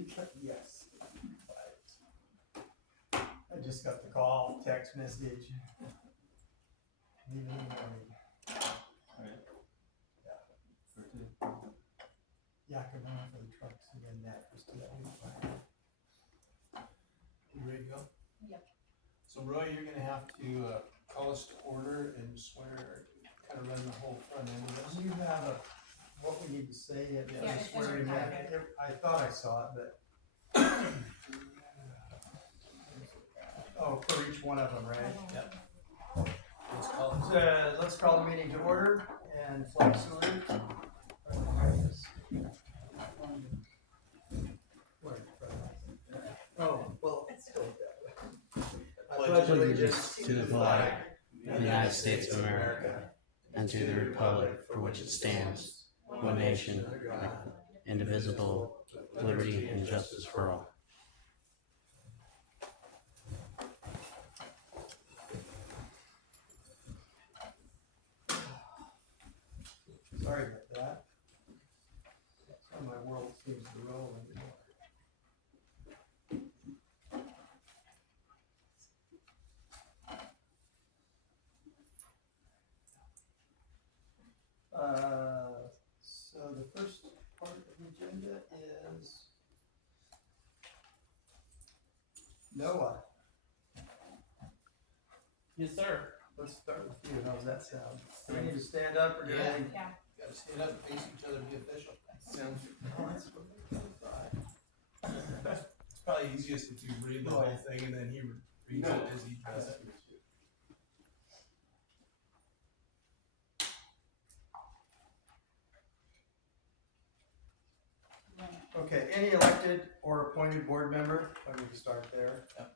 Yes. I just got the call, text message. Leaving in the morning. Alright. Yeah. For two. Yeah, I could run for the trucks again that just to that week. You ready to go? Yep. So Roy, you're gonna have to call us to order and swear, kind of run the whole front end of Do this. you have what we need to say at Yeah, the it's in swearing your in? packet. I thought I saw it, but. Oh, for each one of them, right? Yep. Let's call it. Let's call the meeting to order and flag salute. Oh, well, it's still. I pledge allegiance to the flag of the United States of America and to the republic for which it stands, one nation, indivisible, with liberty and justice for all. Sorry about that. That's how my world seems to roll anymore. So the first part of the agenda is Noah. Yes, sir. Let's start with you. How does that sound? Do we need to stand up or do we? Yeah. need- Yeah. Gotta stand up and face each other, be official. Sounds. Oh, that's what I thought. It's probably easiest if you read the whole thing and then he reads it as he does it. Okay, any elected or appointed board member, let me start there. Yep.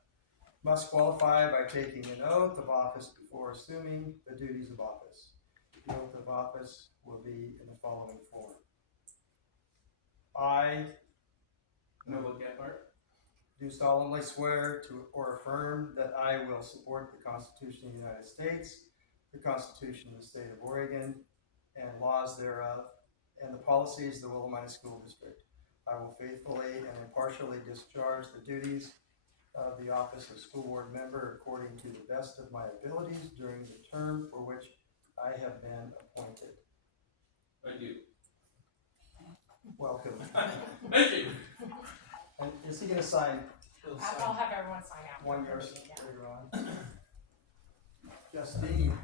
Must qualify by taking an oath of office before assuming the duties of office. The oath of office will be in the following form. I Noah Gephardt. do solemnly swear to or affirm that I will support the Constitution of the United States, the Constitution of the State of Oregon, and laws thereof, and the policies of the Willamina School District. I will faithfully and impartially discharge the duties of the office of school board member according to the best of my abilities during the term for which I have been appointed. I do. Welcome. Thank you. And is he gonna sign He'll I'll sign. have everyone sign out. one person later on? Justine.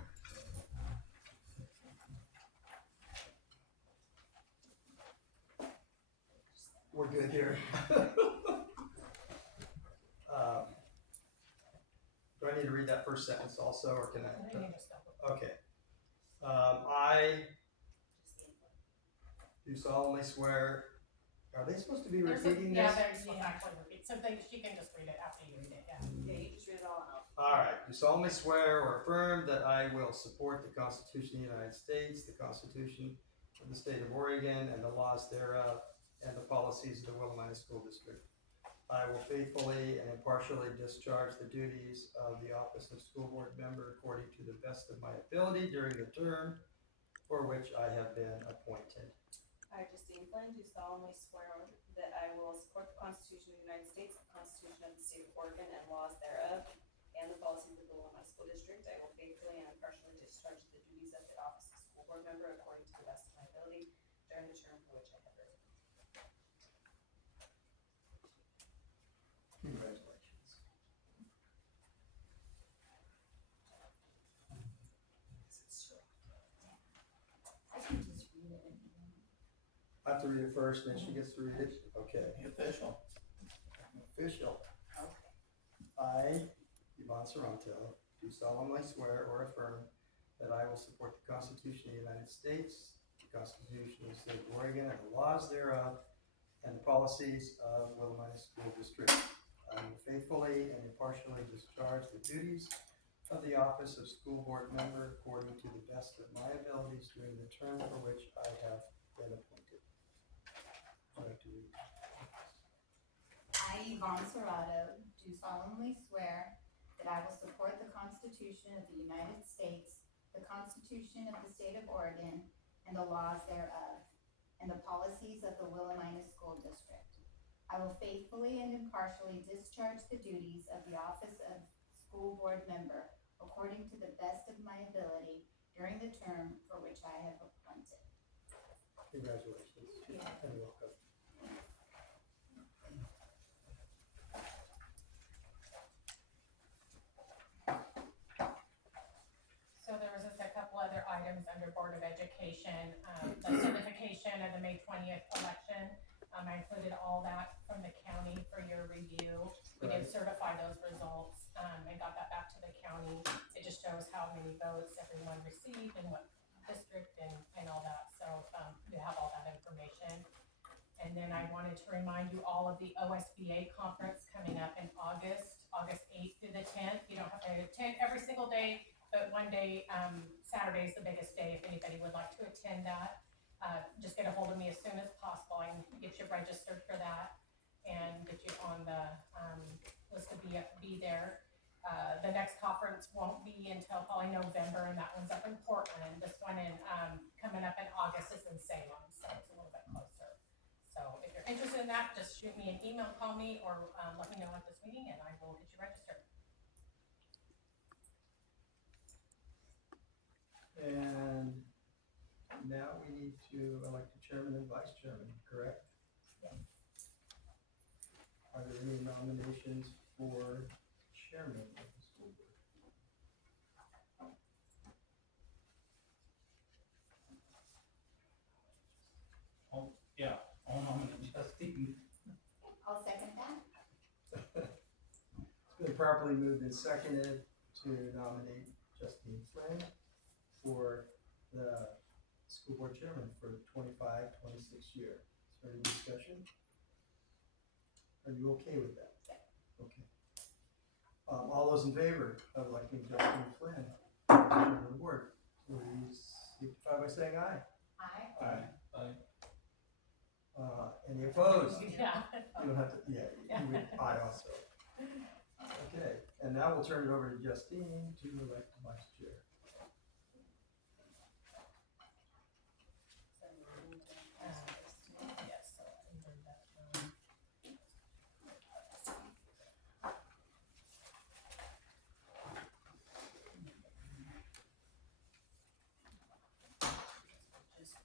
We're good here. Do I need to read that first sentence also, or can You I? can just go. Okay. I do solemnly swear, are they supposed to be repeating this? Yeah, there's supposed to actually repeat, so she can just read it after you read it, yeah. Yeah, you just read it all out. Alright, do solemnly swear or affirm that I will support the Constitution of the United States, the Constitution of the State of Oregon, and the laws thereof, and the policies of the Willamina School District. I will faithfully and impartially discharge the duties of the office of school board member according to the best of my ability during the term for which I have been appointed. I, Justine Flynn, do solemnly swear that I will support the Constitution of the United States, the Constitution of the State of Oregon, and laws thereof, and the policies of the Willamina School District. I will faithfully and impartially discharge the duties of the office of school board member according to the best of my ability during the term for which I have been. Congratulations. I can just read it if you want. I have to read it first, then she gets to read it? Okay. Be official. Official. I, Yvonne Sorrento, do solemnly swear or affirm that I will support the Constitution of the United States, the Constitution of the State of Oregon, and the laws thereof, and the policies of Willamina School District. I will faithfully and impartially discharge the duties of the office of school board member according to the best of my abilities during the term for which I have been appointed. I'd like to read. I, Yvonne Serrato, do solemnly swear that I will support the Constitution of the United States, the Constitution of the State of Oregon, and the laws thereof, and the policies of the Willamina School District. I will faithfully and impartially discharge the duties of the office of school board member according to the best of my ability during the term for which I have appointed. Congratulations. And welcome. So there was just a couple other items under Board of Education, the certification of the May 20th election. I included all that from the county for your review. We did certify those results, and got that back to the county. It just shows how many votes everyone received and what district and all that. So, you have all that information. And then I wanted to remind you all of the OSBA conference coming up in August 8th through the 10th. You don't have to attend every single day, but one day, Saturday is the biggest day if anybody would like to attend that. Just get a hold of me as soon as possible. I can get you registered for that and get you on the list to be there. The next conference won't be until probably November, and that one's up in Portland. This one coming up in August is in Salem, so it's a little bit closer. So if you're interested in that, just shoot me an email, call me, or let me know at this meeting, and I will get you registered. And now we need to elect a chairman and vice chairman, correct? Yes. Are there any nominations for chairman of the school board? I'll nominate Justine. I'll second that. It's been properly moved and seconded to nominate Justine Flynn for the school board chairman for the 25-26 year. Is there any discussion? Are you okay with that? Yeah. Okay. All those in favor of electing Justine Flynn, chairman of the board, please signify by saying aye. Aye. Aye. Any opposed? Yeah. You don't have to, yeah, you would, aye also. Okay, and now we'll turn it over to Justine to elect the vice chair. Yes, so I can bring that.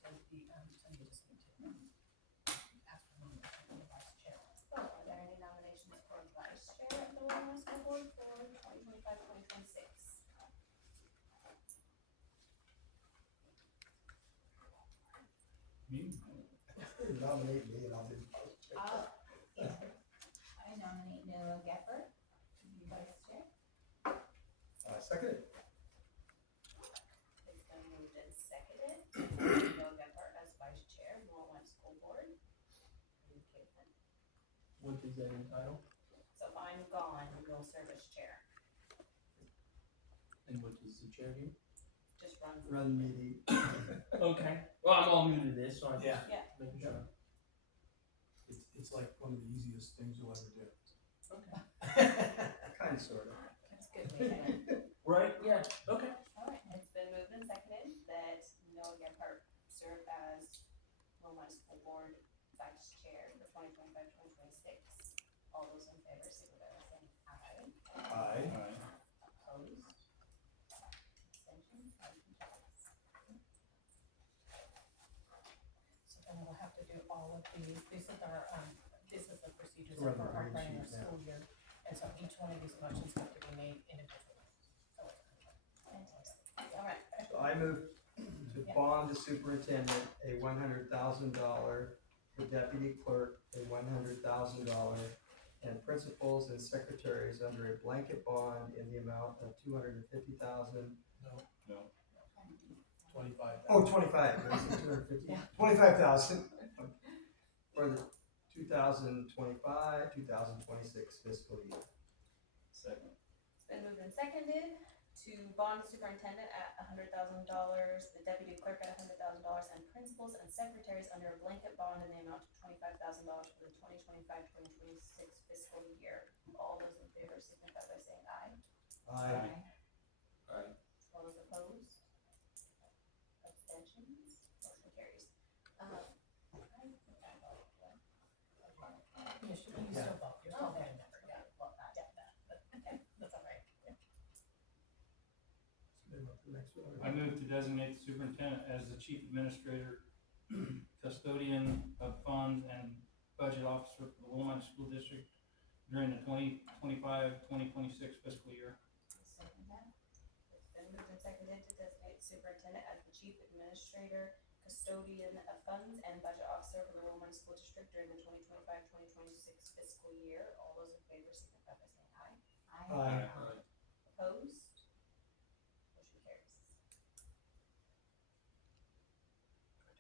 Just the, so you just need to ask for nomination for the vice chair. So are there any nominations for vice chair of the Willamina School Board for 2025-2026? Nominate me and I'll do vice chair. I nominate Noah Gepper to be vice chair. Second it. It's been moved and seconded to nominate Noah Gephardt as vice chair of the Willamina School Board. Are you okay with that? What does that entitle? So if I'm gone, you'll serve as chair. And what does the chair do? Just run. Run meeting. Okay. Well, I'm all new to this, so I'm Yeah. just making sure. It's like one of the easiest things you'll ever do. Okay. Kind of, sort of. That's good. Megan. Right? Yeah. Okay. All right, it's been moved and seconded that Noah Gephardt serve as Willamina School Board vice chair for 2025-2026. All those in favor, signify by saying aye. Aye. Opposed? Abstentions? Motion carries. So then we'll have to do all of these. This is our, this is the procedures We're for on the our green running our sheet now. school year. And so each one of these motions have to be made individually. So it's All right, So I move to bond the superintendent a $100,000, the deputy clerk a $100,000, and principals and secretaries under a blanket bond in the amount of $250,000. No, No. 25. Oh, 25, did I say 250? Yeah. 25,000 for the 2025-2026 fiscal year. Second. it's been moved and seconded to bond the superintendent at $100,000, the deputy clerk at $100,000, and principals and secretaries under a blanket bond in the amount of $25,000 for the 2025-2026 fiscal year. All those in favor signify by saying aye. Aye. Aye. All those opposed? Abstentions? Motion carries. You call that a number, yeah, well, that, but, okay, that's all right. Then what's the next one? I move to designate the superintendent as the chief administrator, custodian of funds, and budget officer for the Willamina School District during the 2025-2026 fiscal year. Second that. It's been moved and seconded to designate the superintendent as the chief administrator, custodian of funds, and budget officer for the Willamina School District during the 2025-2026 fiscal year. All those in favor signify by saying aye. Aye. Opposed? Motion carries.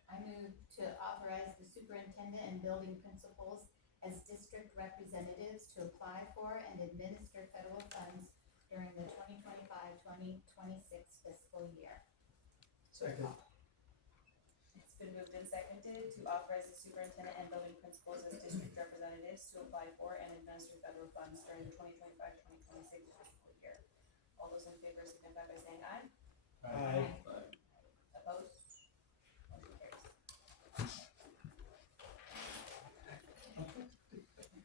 I move to authorize the superintendent and building principals as district representatives to apply for and administer federal funds during the 2025-2026 fiscal year. Second. It's been moved and seconded to authorize the superintendent and building principals as district representatives to apply for and administer federal funds during the 2025-2026 fiscal year. All those in favor signify by saying aye. Aye. Opposed? Motion carries.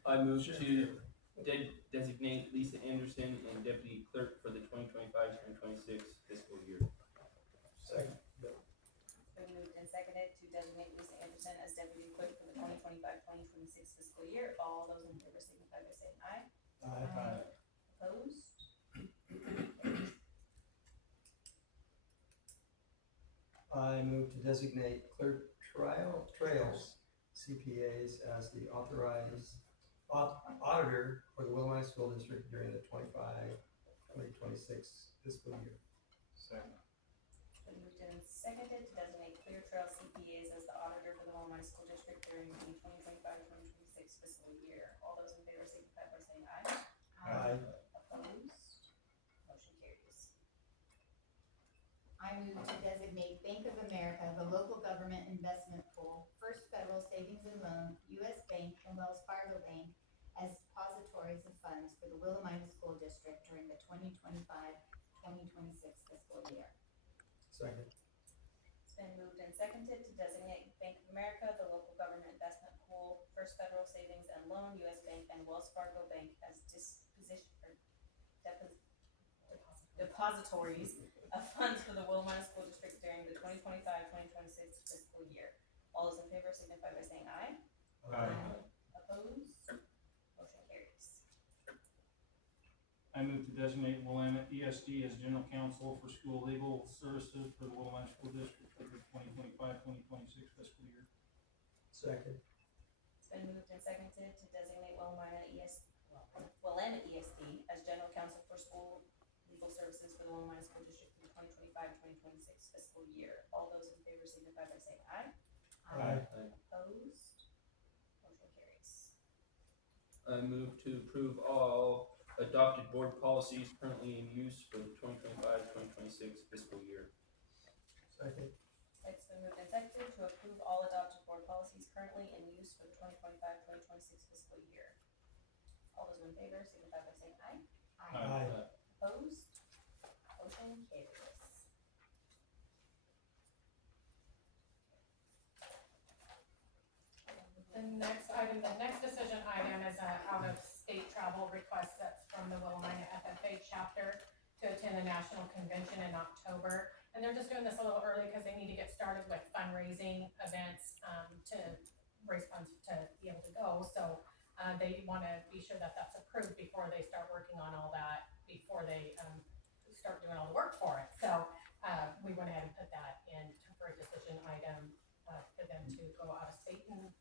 I move to designate Lisa Anderson and deputy clerk for the 2025-2026 fiscal year. Second. It's been moved and seconded to designate Lisa Anderson as deputy clerk for the 2025-2026 fiscal year. All those in favor signify by saying aye. Aye. Opposed? I move to designate Clerk Trails CPAs as the authorized auditor for the Willamina School District during the 2025-2026 fiscal year. Second. It's been moved and seconded to designate Clear Trail CPAs as the auditor for the Willamina School District during the 2025-2026 fiscal year. All those in favor signify by saying aye. Aye. Opposed? Motion carries. I move to designate Bank of America, the local government investment pool, First Federal Savings and Loan, U.S. Bank, and Wells Fargo Bank as depositories of funds for the Willamina School District during the 2025-2026 fiscal year. Second. It's been moved and seconded to designate Bank of America, the local government investment pool, First Federal Savings and Loan, U.S. Bank, and Wells Fargo Bank as depositories of funds for the Willamina School District during the 2025-2026 fiscal year. All those in favor signify by saying aye. Opposed? Motion carries. I move to designate Willamina ESD as general counsel for school legal services for the Willamina School District for the 2025-2026 fiscal year. Second. It's been moved and seconded to designate Willamina ESD as general counsel for school legal services for the Willamina School District for the 2025-2026 fiscal year. All those in favor signify by saying aye. Opposed? Motion carries. I move to approve all adopted board policies currently in use for the 2025-2026 fiscal year. Second. It's been moved and seconded to approve all adopted board policies currently in use for the 2025-2026 fiscal year. All those in favor signify by saying aye. Aye. Opposed? Motion carries. The next decision item is an out-of-state travel request that's from the Willamina FFA chapter to attend a national convention in October. And they're just doing this a little early because they need to get started with fundraising events to raise funds to be able to go. So they want to be sure that that's approved before they start working on all that, before they start doing all the work for it. So we went ahead and put that in for a decision item for them to go out of state in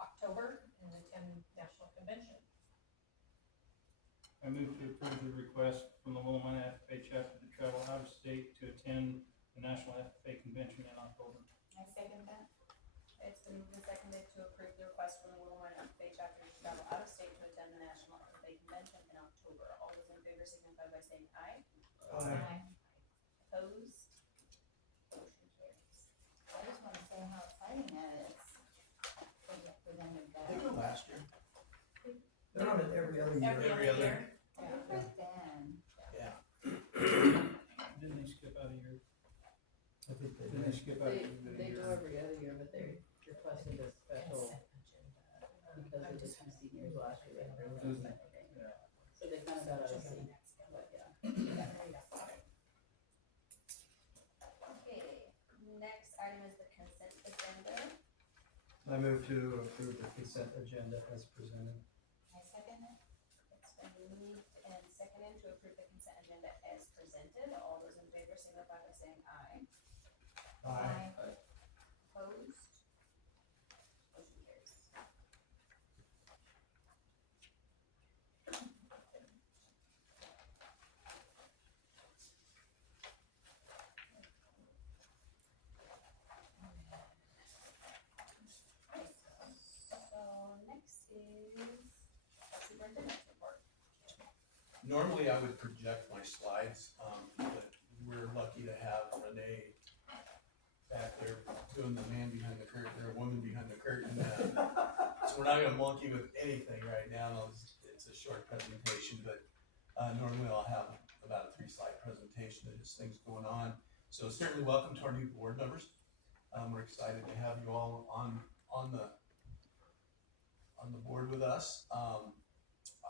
October and attend national convention. I move to approve the request from the Willamina FFA chapter to travel out of state to attend the National FFA Convention in October. I second that. It's been moved and seconded to approve the request from the Willamina FFA chapter to travel out of state to attend the National FFA Convention in October. All those in favor signify by saying aye. Opposed? Motion carries. I just want to say how exciting that is for them to go. They were last year. They're on it every other year. Every other year. Good for them. Yeah. Didn't they skip out a year? I think they Didn't they did. skip out a They year? do every other year, but they requested a special, because of the two seniors last year, they had to Who's run I move to approve the consent agenda as presented. I second it. It's been moved and seconded to approve the consent agenda as presented. All those in favor signify by saying aye. Opposed? Motion carries. So next is superintendent's report. Normally I would project my slides, but we're lucky to have Renee back there doing the man behind the curtain, or woman behind the curtain. So we're not gonna monkey with anything right now. It's a short presentation, but normally I'll have about a 3-slide presentation of just things going on. So certainly welcome to our new board members. We're excited to have you all on the board with us.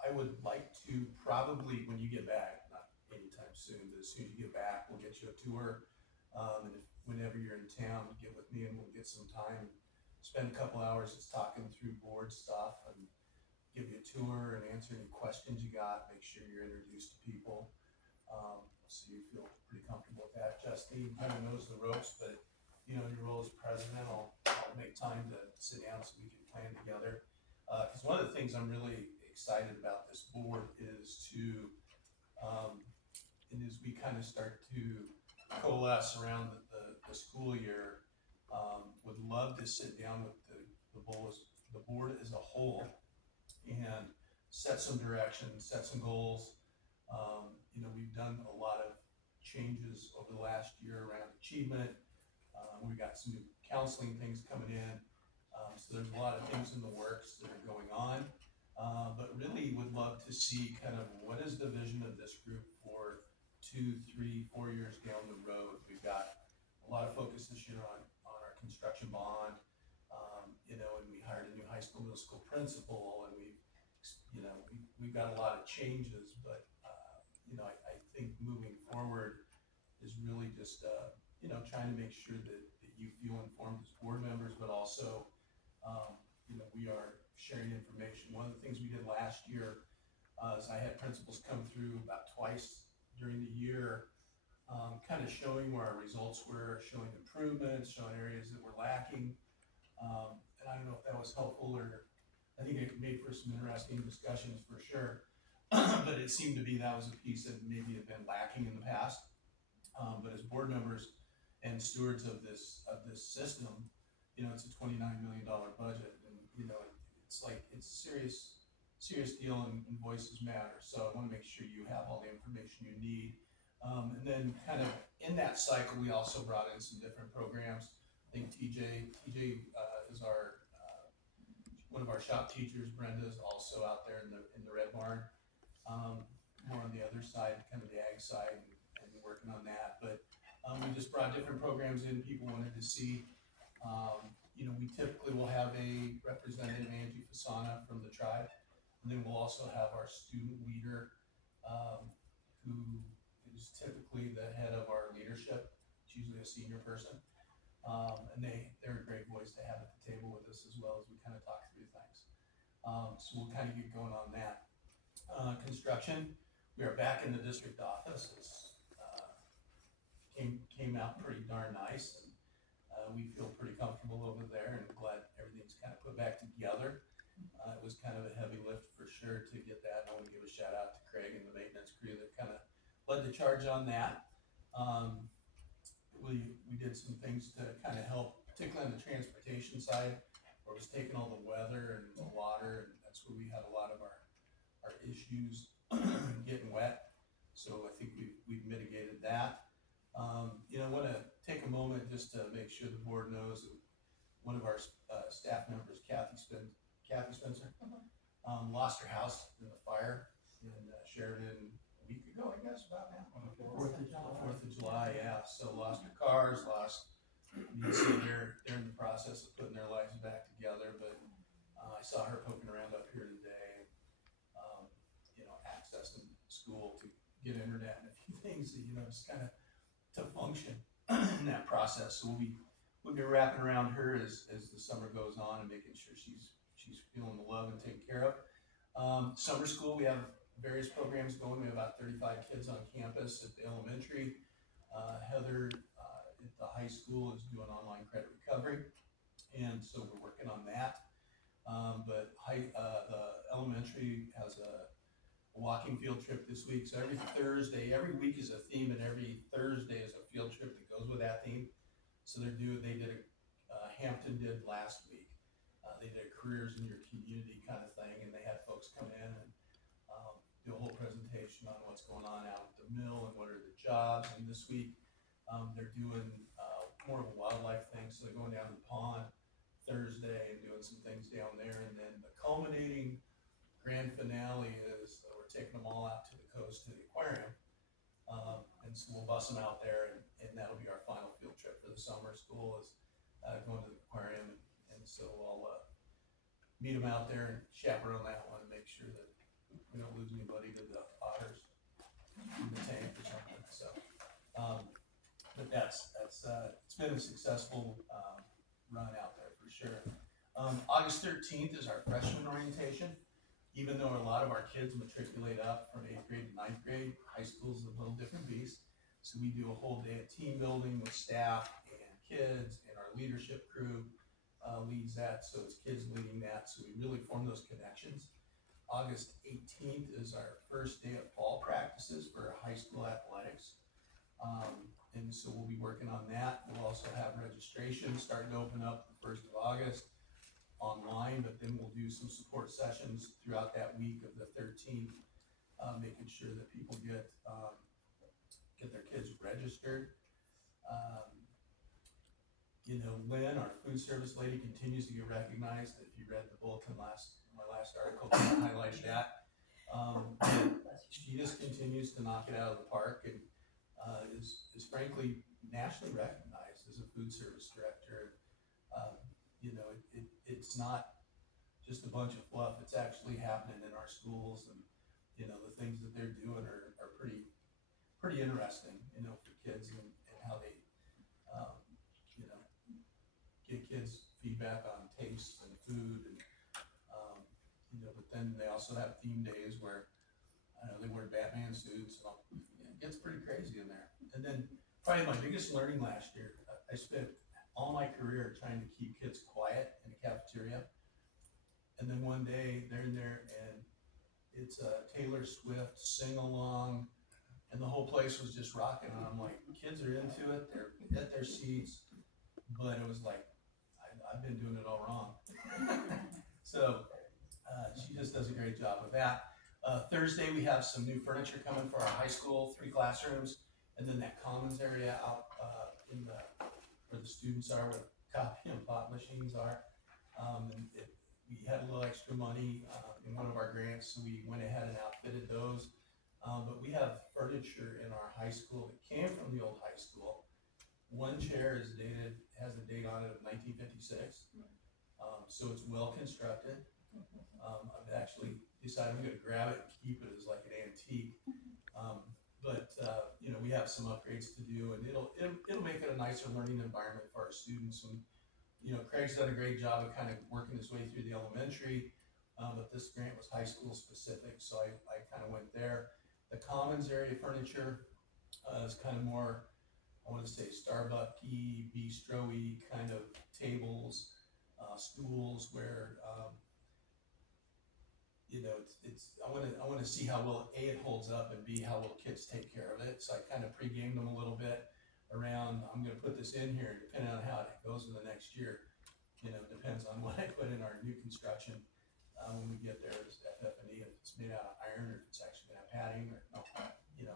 I would like to probably, when you get back, not anytime soon, but as soon as you get back, we'll get you a tour. And whenever you're in town, get with me and we'll get some time, spend a couple hours just talking through board stuff and give you a tour and answer any questions you got, make sure you're introduced to people. So you feel pretty comfortable with that. Justine kind of knows the ropes, but you know, your role as president, I'll make time to sit down so we can plan together. Because one of the things I'm really excited about this board is to, and as we kind of start to coalesce around the school year, would love to sit down with the board as a whole and set some direction, set some goals. You know, we've done a lot of changes over the last year around achievement. We've got some new counseling things coming in. So there's a lot of things in the works that are going on. But really would love to see kind of what is the vision of this group for 2, 3, 4 years down the road. We've got a lot of focus this year on our construction bond. You know, and we hired a new high school, middle school principal, and we've got a lot of changes, but you know, I think moving forward is really just you know, trying to make sure that you feel informed as board members, but also you know, we are sharing information. One of the things we did last year is I had principals come through about twice during the year, kind of showing where our results were, showing improvements, showing areas that were lacking. And I don't know if that was helpful, or I think it made for some interesting discussions for sure. But it seemed to be that was a piece that maybe had been lacking in the past. But as board members and stewards of this system, you know, it's a $29 million budget, and you know, it's a serious deal, and voices matter. So I want to make sure you have all the information you need. And then kind of in that cycle, we also brought in some different programs. I think TJ is our one of our shop teachers. Brenda is also out there in the Red Barn, more on the other side, kind of the ag side, and working on that. But we just brought different programs in. People wanted to see. You know, we typically will have a representative, Angie Fasana from the tribe, and then we'll also have our student leader, who is typically the head of our leadership. It's usually a senior person. And they're a great voice to have at the table with us, as well as we kind of talk through things. So we'll kind of get going on that. Construction, we are back in the district office. It's came out pretty darn nice. And we feel pretty comfortable over there, and glad everything's kind of put back together. It was kind of a heavy lift for sure to get that. I want to give a shout out to Craig and the maintenance crew that kind of led the charge on that. We did some things to kind of help, particularly on the transportation side, where it was taking all the weather and the water, and that's where we had a lot of our issues getting wet. So I think we've mitigated that. You know, I want to take a moment just to make sure the board knows that one of our staff members, Kathy Spencer, lost her house in the fire in Sheridan a week ago, I guess, about now. On the 4th of July. 4th of July, yeah. So lost her cars, so they're in the process of putting their lives back together. But I saw her poking around up here today, you know, accessing school to get internet and a few things that, you know, just kind of to function in that process. So we'll be wrapping around her as the summer goes on and making sure she's feeling the love and taken care of. Summer school, we have various programs going. We have about 35 kids on campus at the elementary. Heather at the high school is doing online credit recovery, and so we're working on that. But the elementary has a walking field trip this week. So every Thursday, every week is a theme, and every Thursday is a field trip that goes with that theme. So they did Hampton did last week. They did a careers in your community kind of thing, and they had folks come in and do a whole presentation on what's going on out at the mill and what are the jobs. And this week they're doing more of a wildlife thing. So they're going down to the pond Thursday and doing some things down there. And then the culminating grand finale is we're taking them all out to the coast to the aquarium. And so we'll bus them out there, and that'll be our final field trip for the summer school is going to the aquarium. And so I'll meet them out there and chaperone that one, make sure that we don't lose anybody to the otters in the tank or something. So, but that's it's been a successful run out there for sure. August 13th is our freshman orientation. Even though a lot of our kids matriculate up from 8th grade to 9th grade, high school is a little different beast. So we do a whole day of team building with staff and kids, and our leadership crew leads that. So it's kids leading that. So we really form those connections. August 18th is our first day of fall practices for high school athletics. And so we'll be working on that. We'll also have registration starting to open up the 1st of August online, but then we'll do some support sessions throughout that week of the 13th, making sure that people get their kids registered. Lynn, our food service lady, continues to get recognized. If you read the bulletin my last article, I highlighted that. She just continues to knock it out of the park, and is frankly nationally recognized as a food service director. It's not just a bunch of fluff. It's actually happening in our schools, and the things that they're doing are pretty interesting, for kids and how they get kids feedback on taste and food, and but then they also have theme days where they wear Batman suits, and it gets pretty crazy in there. And then probably my biggest learning last year, I spent all my career trying to keep kids quiet in the cafeteria. And then one day they're in there and it's a Taylor Swift sing along, and the whole place was just rocking. And I'm like, kids are into it, they're at their seats, but it was like, I've been doing it all wrong. So she just does a great job with that. Thursday we have some new furniture coming for our high school, 3 classrooms, and then that commons area out where the students are, where copy and pop machines are. We had a little extra money in one of our grants, so we went ahead and outfitted those. But we have furniture in our high school that came from the old high school. One chair has a date on it of 1956, so it's well constructed. I've actually decided I'm going to grab it and keep it as like an antique. But we have some upgrades to do, and it'll make it a nicer learning environment for our students. And Craig's done a great job of kind of working his way through the elementary, but this grant was high school specific, so I kind of went there. The commons area furniture is kind of more, I want to say, Starbucks-y, bistro-y kind of tables, stools where I want to see how well A, it holds up, and B, how well kids take care of it. So I kind of pre-gamed them a little bit around, I'm going to put this in here, depending on how it goes in the next year. Depends on what I put in our new construction when we get there. There's FF&E, if it's made out of iron, or if it's actually going to have padding, or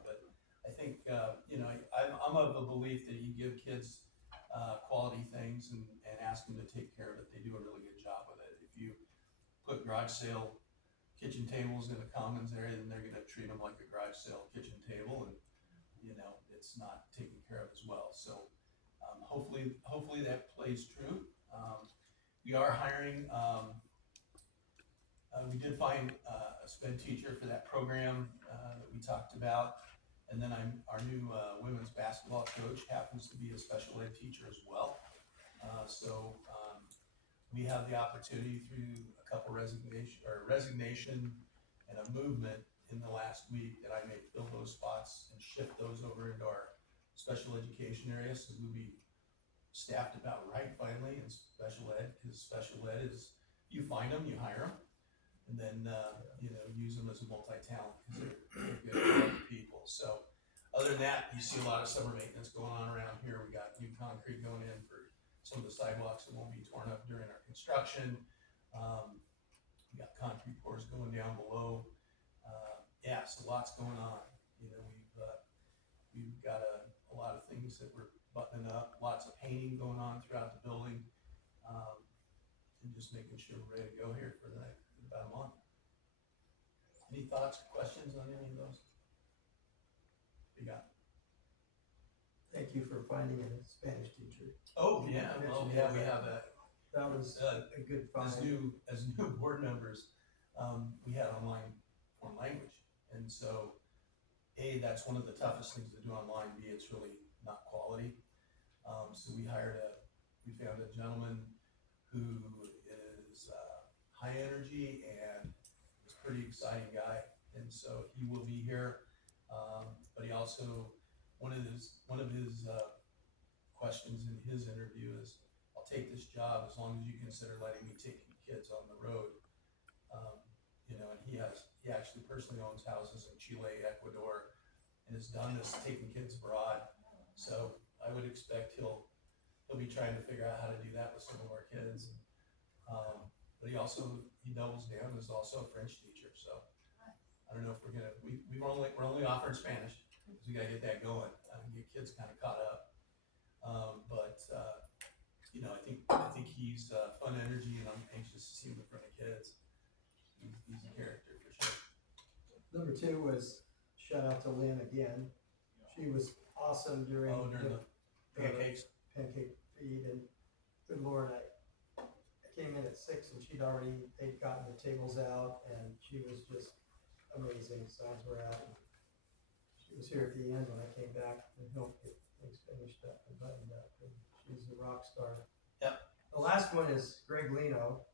but I think I'm of the belief that you give kids quality things and ask them to take care of it. They do a really good job with it. If you put garage sale kitchen tables in the commons area, then they're going to treat them like a garage sale kitchen table, and it's not taken care of as well. So hopefully that plays true. We are hiring. We did find a sped teacher for that program that we talked about, and then our new women's basketball coach happens to be a special ed teacher as well. we have the opportunity through a couple resignation and a movement in the last week that I may fill those spots and shift those over into our special education area, so we'll be staffed about right finally in special ed, because special ed is, you find them, you hire them, and then, use them as a multi-talent, because they're good people. So, other than that, you see a lot of summer maintenance going on around here. We got new concrete going in for some of the sidewalks that won't be torn up during our construction. We got concrete pours going down below. So lots going on. We've got a lot of things that we're buttoning up, lots of painting going on throughout the building, and just making sure we're ready to go here for the next about a month. Any thoughts or questions on any of those? You got? Thank you for finding a Spanish teacher. Oh, yeah, well, yeah, we have that. That was a good find. As new board members, we had online foreign language. And so, A, that's one of the toughest things to do online. B, it's really not quality. So we found a gentleman who is high energy and is a pretty exciting guy. And so he will be here. But he also, one of his questions in his interview is, I'll take this job as long as you consider letting me take your kids on the road. And he actually personally owns houses in Chile, Ecuador, and has done this, taking kids abroad. So I would expect he'll be trying to figure out how to do that with some of our kids. But he doubles down as also a French teacher. So I don't know if we're only offering Spanish, because we gotta get that going, get kids kind of caught up. I think he's fun energy, and I'm anxious to see him in front of kids. He's a character for sure. Number 2 was shout out to Lynn again. She was awesome during the pancakes. Pancake feed, and good Lord, I came in at 6 and they'd gotten the tables out, and she was just amazing. Signs were out. She was here at the end when I came back and helped get things finished up and buttoned up, and she's a rock star. Yep. The last one is Greg Lino.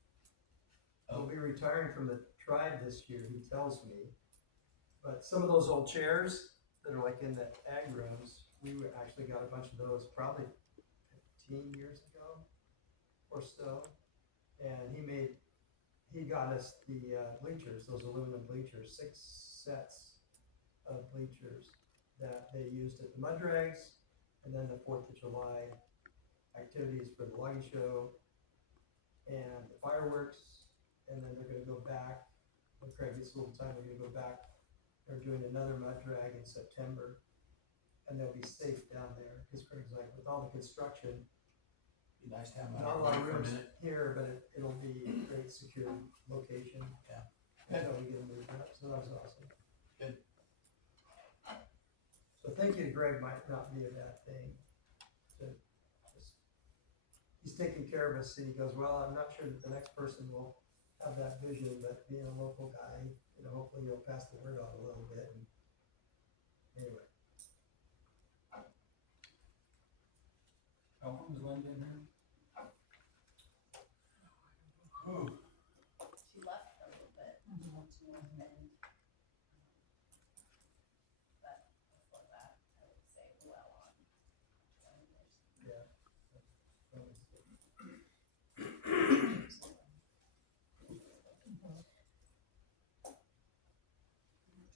Oh. He'll be retiring from the tribe this year, he tells me. But some of those old chairs that are like in the ag rooms, actually got a bunch of those probably 15 years ago or so. And he got us the bleachers, those aluminum bleachers, 6 sets of bleachers that they used at the mud drags, and then the 4th of July activities for the logging show and the fireworks. And then they're gonna go back, when Craig gets a little time, they're gonna go back. They're doing another mud drag in September, and they'll be safe down there, because Craig's like, with all the construction, Be nice to have him not a out lot of for a rooms minute. here, but it'll be a great secure location. Yeah. Until we get moved up, so that was awesome. Good. So thinking Greg might not be a bad thing. He's taking care of us, and he goes, well, I'm not sure that the next person will have that vision, but being a local guy, hopefully you'll pass the word on a little bit. And anyway, How long has Lynn been here? Ooh. She left for a little bit, and then, but before that, I would say well on 20 years. yeah. That was good.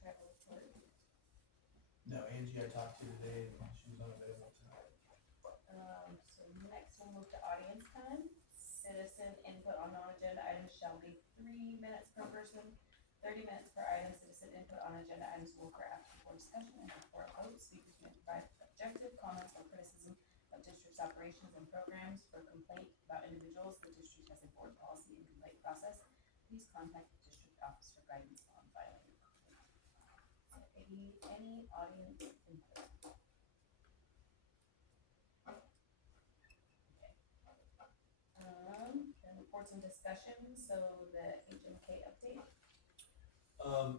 Travel report. No, Angie I talked to today, and she was unavailable tonight. So next we'll move to audience time. Citizen input on non-agenda items shall be 3 minutes per person, 30 minutes per item. Citizen input on agenda items will occur after board discussion and before a vote. Speakers may provide objective comments or criticism of district's operations and programs. For complaint about individuals, the district has a board policy and complaint process. Please contact the district office for guidance on filing your complaint. So any audience input? Then reports and discussions, so the HMK update.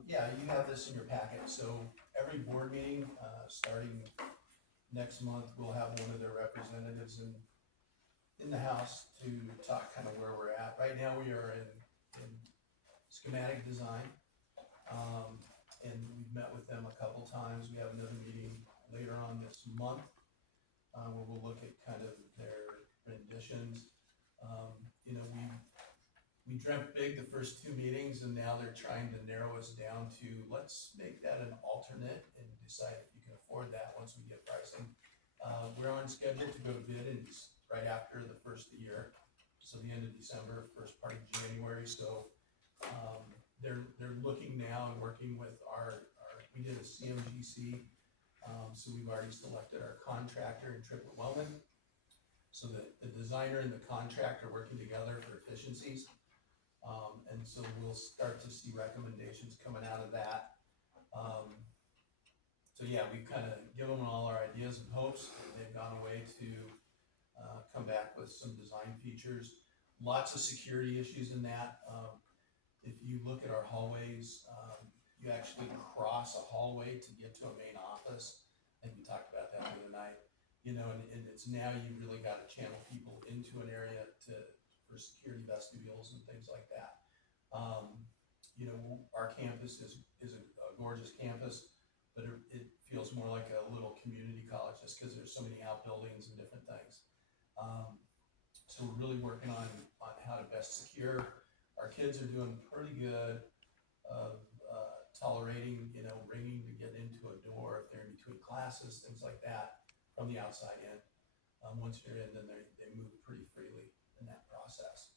Yeah, you have this in your packet. So every board meeting, starting next month, we'll have one of their representatives in the house to talk kind of where we're at. Right now, we are in schematic design. And we've met with them a couple times. We have another meeting later on this month, where we'll look at kind of their renditions. You know, we dreamt big the first two meetings, and now they're trying to narrow us down to, let's make that an alternate and decide if you can afford that once we get pricing. We're on schedule to go to bid right after the first of the year, so the end of December, first part of January. So they're looking now and working with we did a CMGC, so we've already selected our contractor in Triplet Wellman. So the designer and the contractor working together for efficiencies. And so we'll start to see recommendations coming out of that. So yeah, we've kind of given them all our ideas and hopes, and they've gone away to come back with some design features. Lots of security issues in that. If you look at our hallways, you actually cross a hallway to get to a main office. I think we talked about that the other night. You know, and it's now you've really got to channel people into an area for security vestibules and things like that. You know, our campus is a gorgeous campus, but it feels more like a little community college just because there's so many outbuildings and different things. So we're really working on how to best secure. Our kids are doing pretty good of tolerating, you know, ringing to get into a door if they're in between classes, things like that, from the outside in. Once you're in, then they move pretty freely in that process.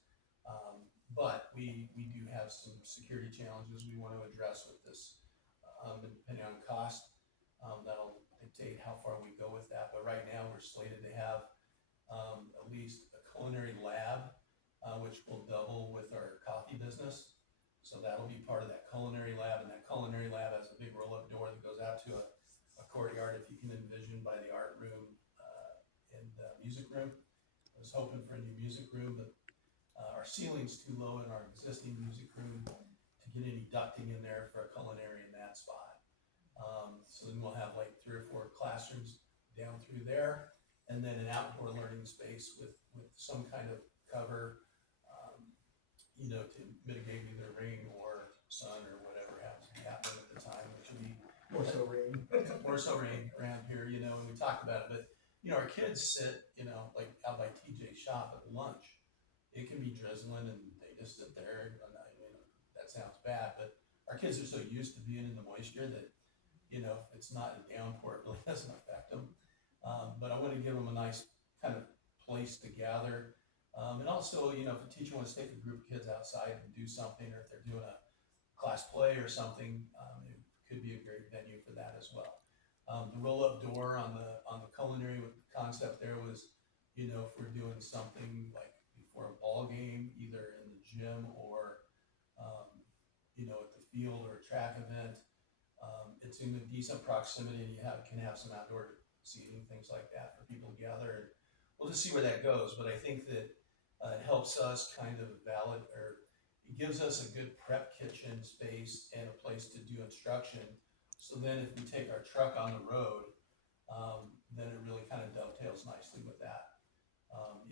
But we do have some security challenges we want to address with this, and depending on cost, that'll dictate how far we go with that. But right now, we're slated to have at least a culinary lab, which will double with our coffee business. So that'll be part of that culinary lab, and that culinary lab has a big roll-up door that goes out to a courtyard, if you can envision, by the art room and music room. I was hoping for a new music room, but our ceiling's too low in our existing music room to get any ducting in there for a culinary in that spot. So then we'll have like 3 or 4 classrooms down through there, and then an outdoor learning space with some kind of cover, you know, to mitigate either rain or sun or whatever happens to be happening at the time, which would be Or so rain. or so rain around here, you know, and we talked about it. But, you know, our kids sit, you know, like out by TJ's shop at lunch. It can be drizzling and they just sit there. And I mean, that sounds bad, but our kids are so used to being in the moisture that, you know, if it's not a downpour, it really doesn't affect them. But I want to give them a nice kind of place to gather. And also, you know, if a teacher wants to take a group of kids outside and do something, or if they're doing a class play or something, it could be a great venue for that as well. The roll-up door on the culinary, with the concept there was, you know, if we're doing something like before a ball game, either in the gym or, you know, at the field or a track event, it's in a decent proximity, and you can have some outdoor seating, things like that for people to gather. And we'll just see where that goes. But I think that it helps us kind of it gives us a good prep kitchen space and a place to do instruction. So then if we take our truck on the road, then it really kind of dovetails nicely with that.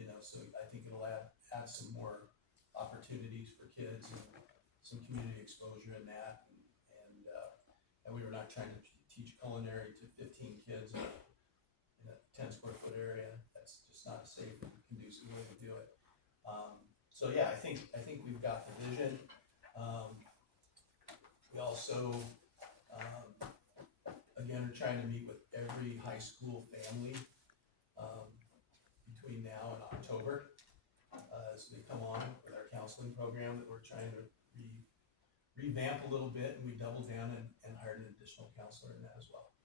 You know, so I think it'll add some more opportunities for kids and some community exposure in that. And we were not trying to teach culinary to 15 kids in a 10 square foot area. That's just not a safe and conducive way to do it. So yeah, I think we've got the vision. We also, again, are trying to meet with every high school family between now and October, as they come on with our counseling program that we're trying to revamp a little bit, and we doubled down and hired an additional counselor in that as well.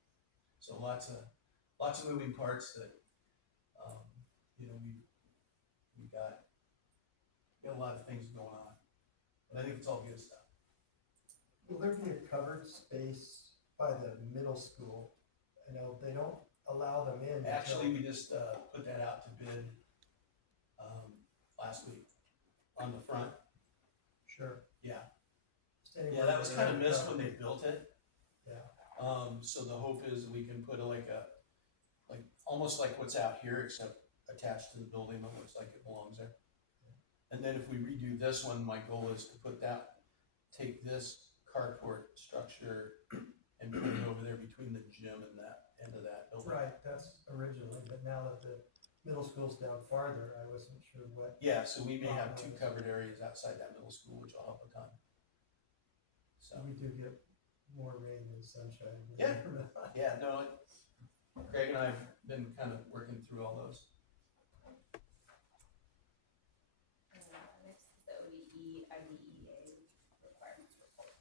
So lots of moving parts that, you know, we got a lot of things going on, but I think it's all good stuff. Will there be a covered space by the middle school? I know they don't allow them in. Actually, we just put that out to bid last week on the front. Sure. Yeah. Anywhere Yeah, that was where kind of they're missed covered. when they built it. Yeah. So the hope is we can put like almost like what's out here, except attached to the building that looks like it belongs there. And then if we redo this one, my goal is to take this carport structure and put it over there between the gym and that end of that building. Right, that's originally, but now that the middle school's down farther, I wasn't sure what. Yeah, so we may have 2 covered areas outside that middle school, which will help a ton. So, We do get more rain than sunshine. Yeah. yeah, no, Craig and I have been kind of working through all those. Next is the ODE IDEA requirements report.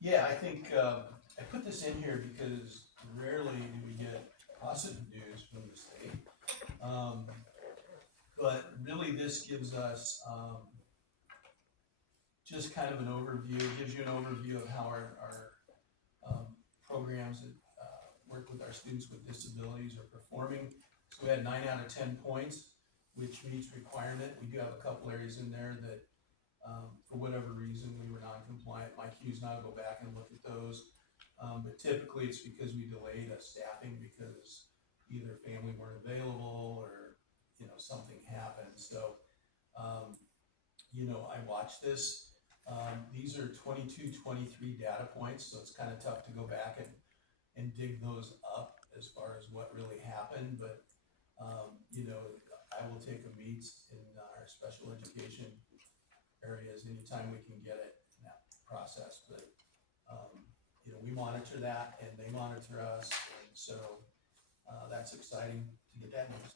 Yeah, I think I put this in here because rarely do we get positive news from the state. But really this gives us just kind of an overview. It gives you an overview of how our programs that work with our students with disabilities are performing. So we had 9 out of 10 points, which meets requirement. We do have a couple areas in there that for whatever reason we were non-compliant. My cue is now to go back and look at those. But typically it's because we delayed a staffing because either family weren't available or, you know, something happened. So, you know, I watched this. These are 22, 23 data points, so it's kind of tough to go back and dig those up as far as what really happened. But, you know, I will take a meets in our special education areas anytime we can get it in that process. But, you know, we monitor that and they monitor us. And so that's exciting to get that news.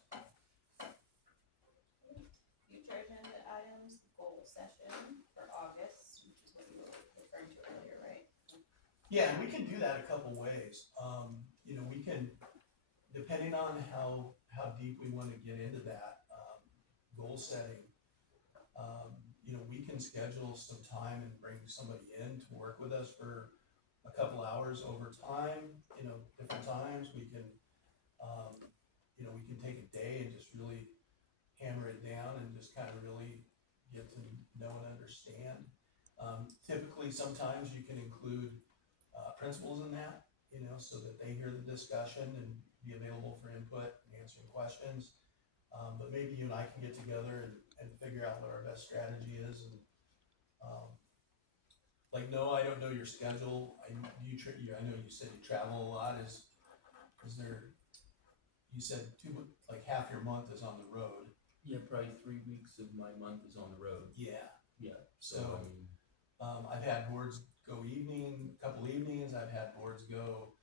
Future agenda items, goal session for August, which is what you were referring to earlier, right? Yeah, and we can do that a couple ways. You know, we can, depending on how deep we want to get into that goal setting, you know, we can schedule some time and bring somebody in to work with us for a couple hours over time, you know, different times. We can, you know, we can take a day and just really hammer it down and just kind of really get to know and understand. Typically, sometimes you can include principals in that, you know, so that they hear the discussion and be available for input and answering questions. But maybe you and I can get together and figure out what our best strategy is. And like, no, I don't know your schedule. I know you said you travel a lot. Is there? You said like half your month is on the road. Yeah, probably 3 weeks of my month is on the road. Yeah. Yeah. So, I mean, I've had boards go a couple evenings. I've had boards go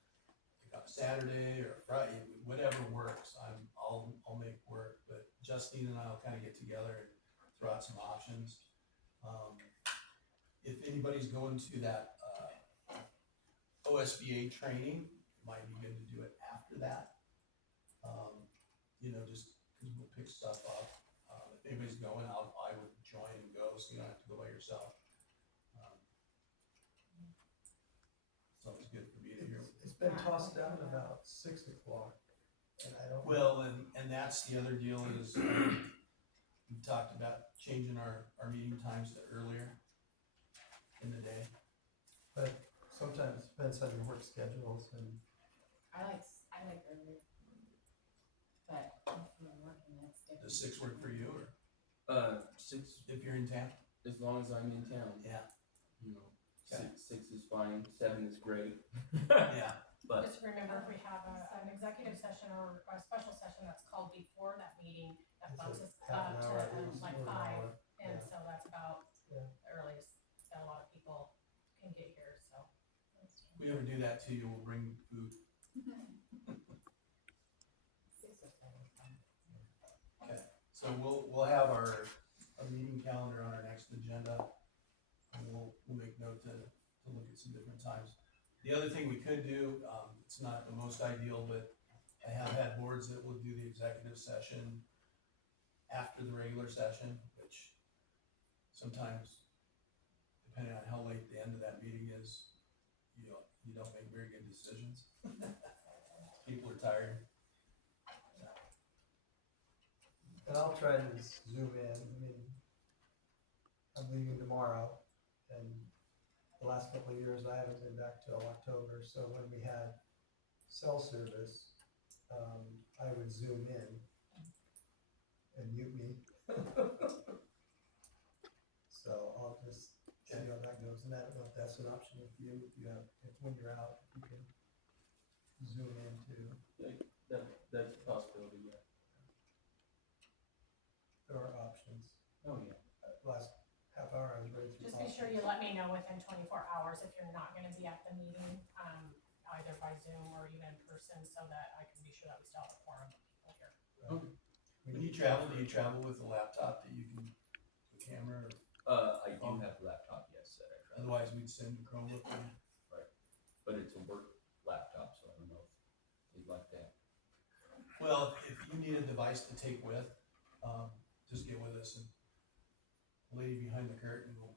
like on a Saturday or a Friday, whatever works. I'll make work. But Justine and I will kind of get together and throw out some options. If anybody's going to that OSBA training, it might be good to do it after that. You know, just because we'll pick stuff up. If anybody's going, I would join and go, so you don't have to go by yourself. So it's good for me to hear. It's been tossed down about 6 o'clock, and I don't. Well, and that's the other deal is we've talked about changing our meeting times to earlier in the day. But sometimes it depends on your work schedules and. I like early. But if you're working, that's different. Does 6 work for you, or 6, if you're in town? as long as I'm in town, Yeah. you know, Okay. 6 is fine, 7 is great. Yeah. But Just remember, if we have an executive session or a special session that's called before that meeting, that It's bumps a us half up an hour at to least, like or an 5, hour. and Yeah. so that's about Yeah. the earliest that a lot of people can get here, so. If we ever do that to you, we'll bring food. 6 or 7 is fine. Okay. So we'll have our meeting calendar on our next agenda, and we'll make note to look at some different times. The other thing we could do, it's not the most ideal, but I have had boards that will do the executive session after the regular session, which sometimes, depending on how late the end of that meeting is, you don't make very good decisions. People are tired. And I'll try to zoom in. I mean, I'm leaving tomorrow, and the last couple of years I haven't been back till October. So when we had cell service, I would zoom in and mute me. So I'll just see how that goes, and I don't know if that's an option with you, if you have, if when you're out, if you can zoom in too. That's a possibility, yeah. There are options. Oh, yeah. Last half hour I was ready through. Just be sure you let me know within 24 hours if you're not gonna be at the meeting, either by Zoom or even in person, so that I can be sure that we still have a quorum of people here. Okay. When you travel, do you travel with a laptop that you can, a camera, or I do have a laptop, yes, that I try, otherwise we'd send a Chromebook in? but it's a work laptop, so I don't know if you'd like that. Well, if you need a device to take with, just get with us, and the lady behind the curtain will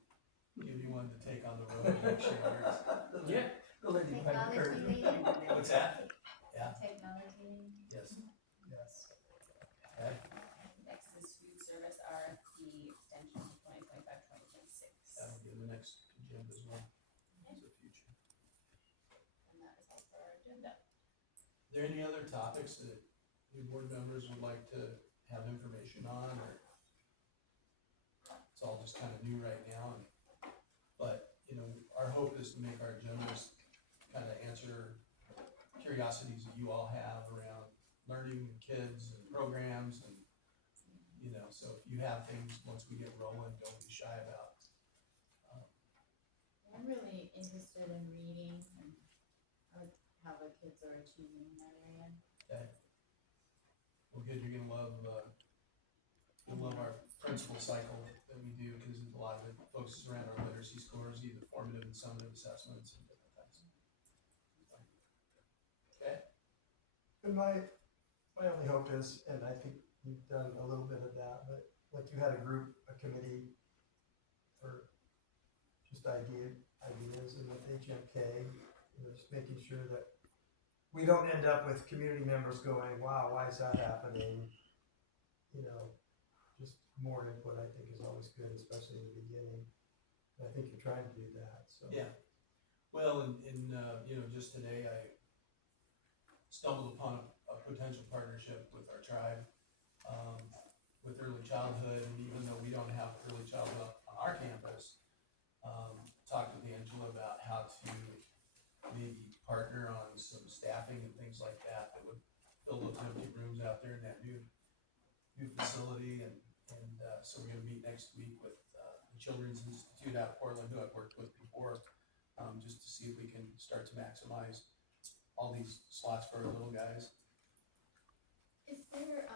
give you one to take on the road and make sure yours. Yeah. The lady behind the Technology curtain. lady? What's that? Yeah. Technology lady? Yes. Yes. Okay. Next is food service RFP extension 2025-2026. That'll be the next agenda as well. It's a future. And that is all for our agenda. Are there any other topics that new board members would like to have information on, or it's all just kind of new right now? But, you know, our hope is to make our agendas kind of answer curiosities that you all have around learning and kids and programs, and, you know, so if you have things, once we get rolling, don't be shy about. I'm really interested in reading and how the kids are achieving in that area. Okay. Well, good, you're gonna love our principal cycle that we do, because a lot of it focuses around our literacy scores, either formative and summative assessments and different types. Okay, And my only hope is, and I think you've done a little bit of that, but like you had a group, a committee for just ideas and with HMK, you know, just making sure that we don't end up with community members going, wow, why is that happening? You know, just more input I think is always good, especially in the beginning. And I think you're trying to do that, so. yeah. Well, you know, just today I stumbled upon a potential partnership with our tribe, with early childhood, and even though we don't have early childhood on our campus, talked with Angela about how to maybe partner on some staffing and things like that that would fill those empty rooms out there in that new facility, and so we're gonna meet next week with the Children's Institute out of Portland, who I've worked with before, just to see if we can start to maximize all these slots for our little guys. Is there,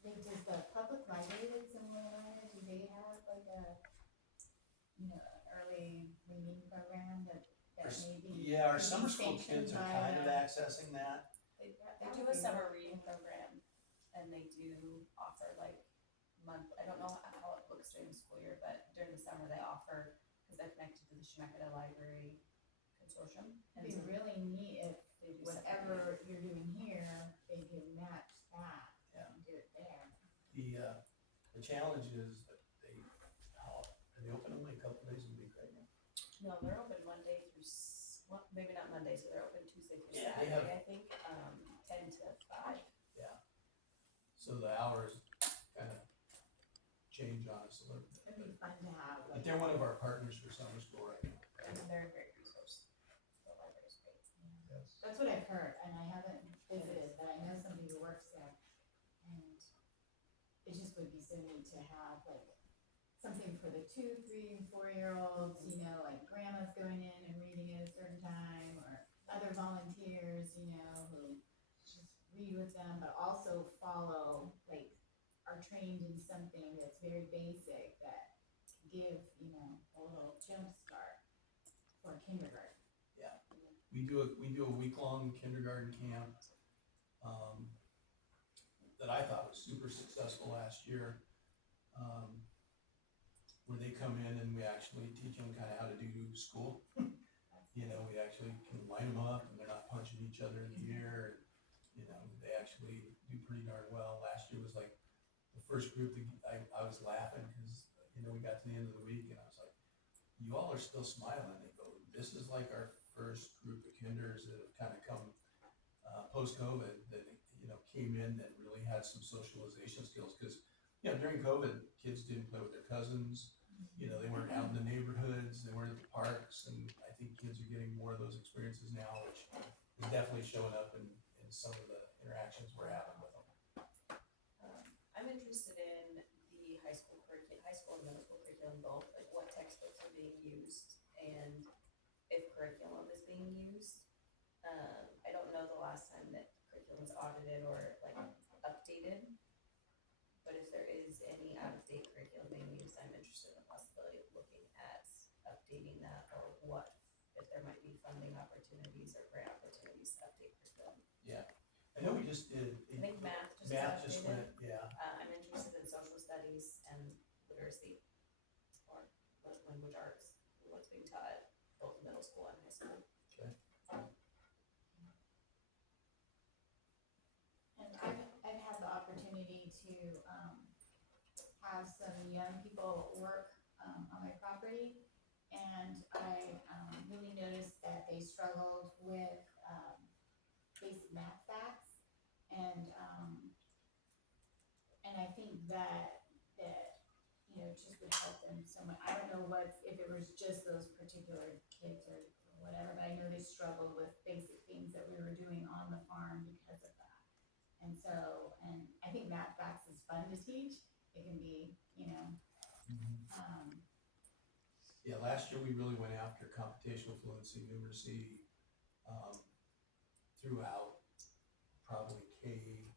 does the public library that's in Willamina, do they have like a, you know, early reading program that maybe? Yeah, our could be summer school sanctioned kids are by kind of the- accessing that. They That do would a be summer really reading program, and they do offer like I don't know how it looks during the school year, but during the summer they offer, because they're connected to the Chemeketa Library Consortium. And It'd so be really neat if they do separate whatever you're doing here, they could match that Yeah. and do it there. The challenge is that are they open only a couple days a week right now? No, they're open Monday through, well, maybe not Monday, so they're open Tuesday through Yeah, they Saturday, I think, 10 to 5. So the hours kind of change on us a little bit. It'd be fun to have. But they're one of our partners for summer school right now. And they're a great resource. The library's great. Yes. That's what I've heard, and I haven't visited, but I know somebody who works there. And it just would be so neat to have like something for the 2, 3, and 4-year-olds, you know, like grandma's going in and reading at a certain time, or other volunteers, you know, who just read with them, but also follow, like, are trained in something that's very basic that give, you know, a little jump start for kindergarten. We do a week-long kindergarten camp, that I thought was super successful last year, where they come in and we actually teach them kind of how to do school. You know, we actually can line them up and they're not punching each other in the ear. You know, they actually do pretty darn well. Last year was like the first group that I was laughing because, you know, we got to the end of the week and I was like, you all are still smiling. They go, this is like our first group of kinders that have kind of come post-COVID that, came in that really had some socialization skills. Cause, during COVID, kids didn't play with their cousins, they weren't out in the neighborhoods, they weren't at the parks. And I think kids are getting more of those experiences now, which is definitely showing up in some of the interactions we're having with them. I'm interested in the high school and middle school curriculum both, like what textbooks are being used and if curriculum is being used. I don't know the last time that curriculum was audited or like updated, but if there is any out-of-date curriculum being used, I'm interested in the possibility of looking at updating that, or what, if there might be funding opportunities or grant opportunities to update curriculum. Yeah, I know we just did. I think math just went, yeah. I'm interested in social studies and literacy, or language arts, what's being taught at both middle school and high school. Okay. And I've had the opportunity to, have some young people work, on my property. And I, really noticed that they struggled with, basic math facts. And I think that, just would help them so much. I don't know if it was just those particular kids or whatever, but I know they struggled with basic things that we were doing on the farm because of that. And so, and I think math facts is fun to teach. It can be, Yeah, last year we really went after computational fluency, numeracy, throughout probably K-10.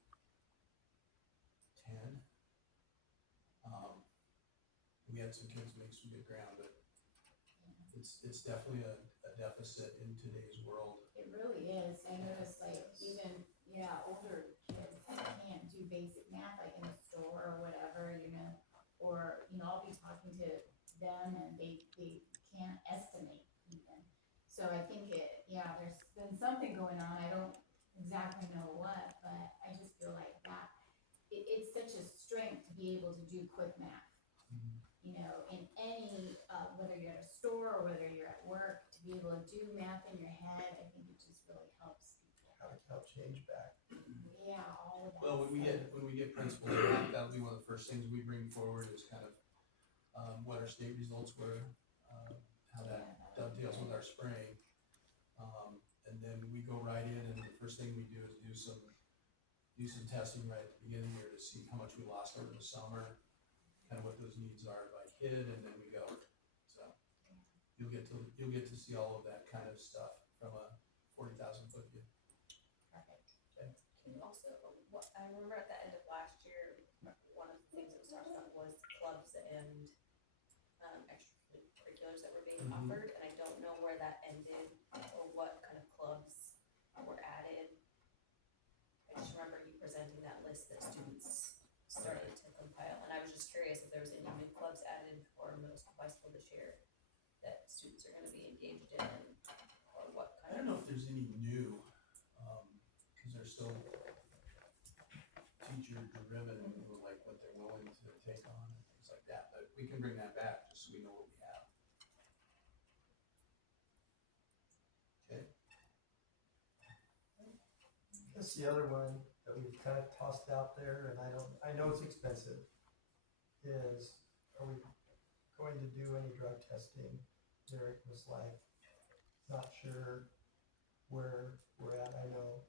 We had some kids make some good ground, but it's definitely a deficit in today's world. it really is. I noticed like even, older kids can't do basic math like in a store or whatever, or, I'll be talking to them and they can't estimate even. So I think there's been something going on. I don't exactly know what, but I just feel like that, it's such a strength to be able to do quick math. In any, whether you're at a store or whether you're at work, to be able to do math in your head, I think it just really helps people. How to help change back. Yeah, all of that. Well, when we stuff. get principals back, that'll be one of the first things we bring forward is kind of what our state results were, how that dovetails with our spring. And then we go right in, and the first thing we do is do some testing right at the beginning here to see how much we lost over the summer, kind of what those needs are by kid, and then we go. So you'll get to see all of that kind of stuff from a 40,000-foot view. Perfect. Can you also, I remember at the end of last year, one of the things that was talked about was clubs and extracurriculars that were being offered, and I don't know where that ended or what kind of clubs were added. I just remember you presenting that list that students started to compile, and I was just curious if there was any new clubs added for middle school, high school this year that students are gonna be engaged in, or what I kind don't of. know if there's any new, because they're still teacher driven, like what they're willing to take on and things like that, but we can bring that back just so we know what we have. Okay. I guess the other one that we've kind of tossed out there, and I know it's expensive, is are we going to do any drug testing? Derek was like, not sure where we're at. I know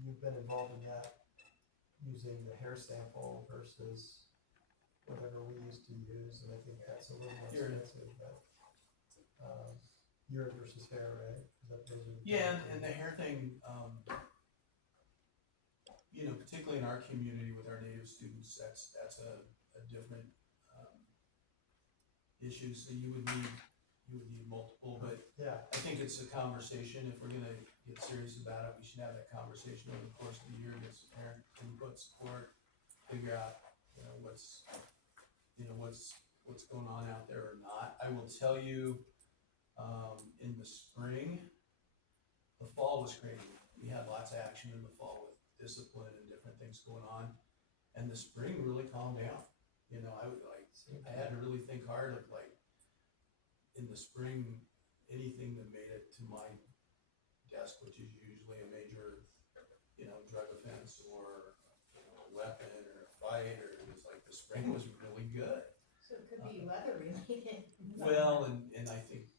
you've been involved in that, using the hair sample versus whatever we used to use, and I think that's a little more Urine. expensive, but, urine versus hair, right? Is that those are the Yeah, two? and the hair thing, particularly in our community with our native students, that's a different issue. So you would need multiple, but Yeah, I think it's a conversation. If we're gonna get serious about it, we should have that conversation over the course of the year, get some parent input, support, figure out, what's going on out there or not. I will tell you, in the spring, the fall was crazy. We had lots of action in the fall with discipline and different things going on, and the spring really calmed down. I had to really think hard of in the spring, anything that made it to my desk, which is usually a major drug offense or, a weapon or a fight, or it was like the spring was really good. So it could be weather related. Well, and I think,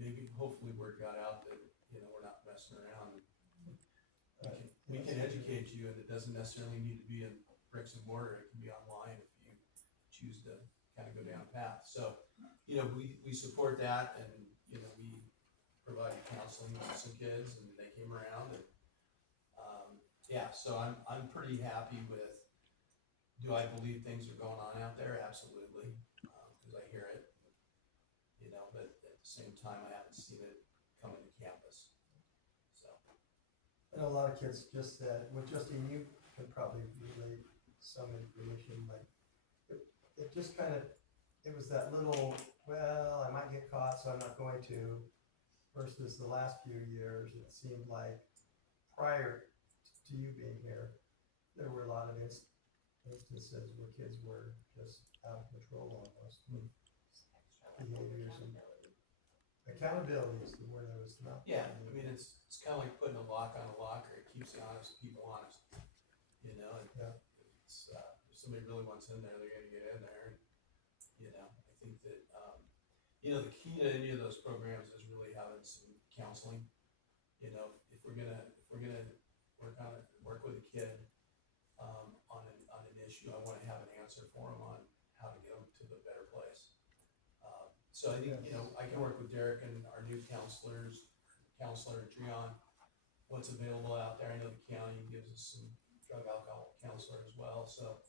maybe hopefully word got out that, we're not messing around. We can educate you, and it doesn't necessarily need to be in bricks and mortar, it can be online if you choose to kind of go down a path. So, we support that, and, we provided counseling to some kids, and they came around, and, so I'm pretty happy with, do I believe things are going on out there? Absolutely, because I hear it, but at the same time, I haven't seen it coming to campus, so. I know a lot of kids just said, well, Justine, you can probably relate some information, like, it just kind of, it was that little, well, I might get caught, so I'm not going to, versus the last few years, it seemed like prior to you being here, there were a lot of instances where kids were just out of control almost. Behaviors and accountability is the word I was not. Yeah, I mean, it's kind of like putting a lock on a locker. It keeps the honest people honest. Yeah. It's, if somebody really wants in there, they're gonna get in there. And, I think that, the key to any of those programs is really having some counseling. If we're gonna work with a kid, on an issue, I wanna have an answer for them on how to get them to the better place. So I think, I can work with Derek and our new counselor, Dreon, what's available out there. I know the county gives us some drug alcohol counselor as well, so,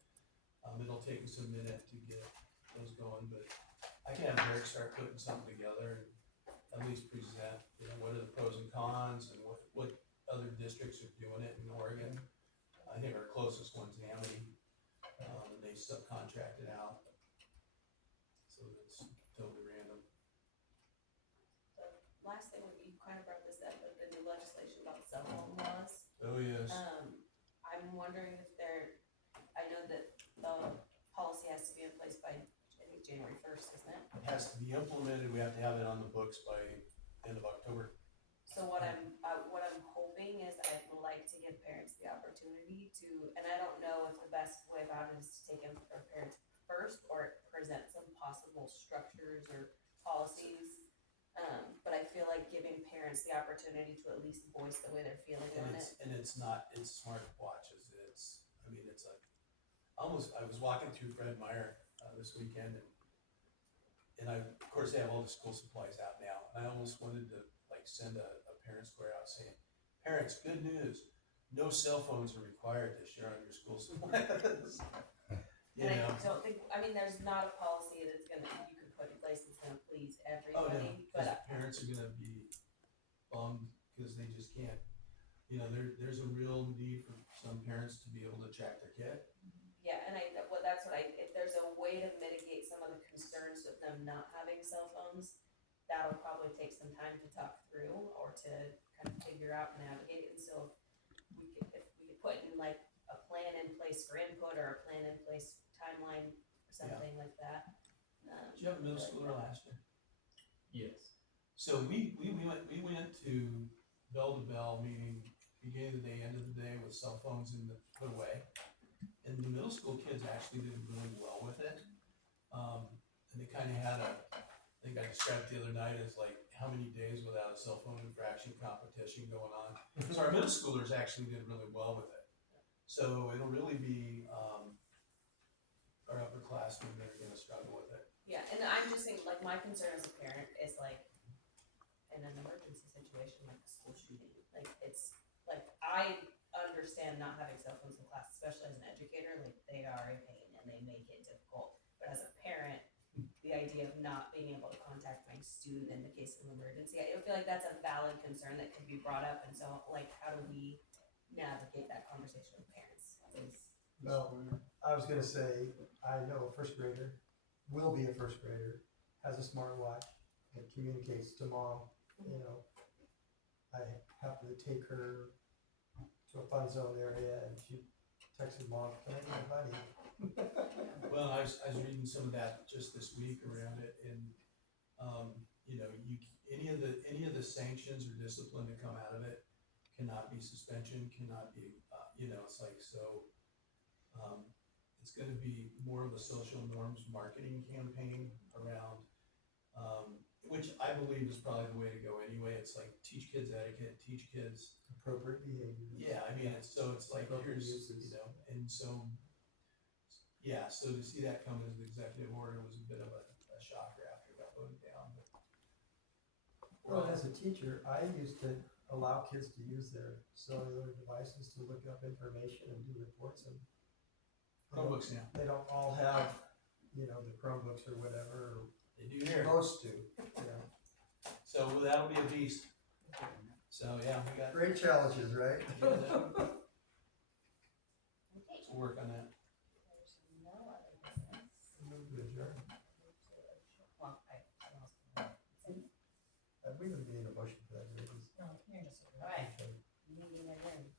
it'll take us a minute to get those going, but I can have Derek start putting something together and at least present, what are the pros and cons and what other districts are doing it in Oregon. I think our closest one's Amity, and they subcontract it out. So it's totally random. The last thing, you kind of brought this up, but the new legislation about cell phone laws. Oh, yes. I'm wondering if I know that the policy has to be in place by, I think, January 1st, isn't it? It has to be implemented. We have to have it on the books by end of October. So what I'm hoping is I'd like to give parents the opportunity to, and I don't know if the best way about it is to take in our parents first or present some possible structures or policies. But I feel like giving parents the opportunity to at least voice the way they're feeling on it. And it's smartwatches. It's like, I was walking through Fred Meyer this weekend, and of course they have all the school supplies out now, and I almost wanted to send a parent square out saying, parents, good news, no cell phones are required this year on your school supplies. And I don't think, there's not a policy that's you could put in place that's gonna please everybody, but parents are gonna be bummed because they just can't. There's a real need for some parents to be able to track their kid. yeah, and if there's a way to mitigate some of the concerns of them not having cell phones, that'll probably take some time to talk through or to kind of figure out and navigate. And so if we could put in like a plan in place for input or a plan in place timeline or something like that. Did you have a middle schooler last year? Yes. So we went to bell, meaning beginning of the day, end of the day, with cell phones put away. And the middle school kids actually did really well with it. And they kind of had I think I described it the other night as like how many days without a cell phone infraction competition going on. So our middle schoolers actually did really well with it. So it'll really be our upperclassmen that are going to struggle with it. Yeah, and I'm just saying, like, my concern as a parent is like in an emergency situation, like a school shooting. Like, it's like I understand not having cell phones in class, especially as an educator. Like, they are a pain and they make it difficult. But as a parent, the idea of not being able to contact my student in the case of an emergency, I feel like that's a valid concern that could be brought up. And so, like, how do we navigate that conversation with parents? No, I was gonna say, I know a first grader, will be a first grader, has a smartwatch and communicates to mom, I happen to take her to a fun zone area and she texted mom, can I get my buddy? Well, I was reading some of that just this week around it, and any of the sanctions or discipline that come out of it cannot be suspension, cannot be, it's like, so, it's gonna be more of a social norms marketing campaign around, which I believe is probably the way to go anyway. It's like teach kids etiquette, teach kids. Appropriate behavior. Yeah, I mean, it's like, Appropriate here's, uses. and so, yeah, so to see that come as an executive order was a bit of a shocker after it got voted down, but. Well, as a teacher, I used to allow kids to use their cellular devices to look up information and do reports, and Chromebooks now, they don't all have, the Chromebooks or whatever, they do or here, most do, so that'll be a beast. So, yeah, we got, Great challenges, right? we'll Okay, work on that. there's no other business. Move to adjourn. Well, We don't need a motion for that, do we? no, you're just, all right, meeting adjourned.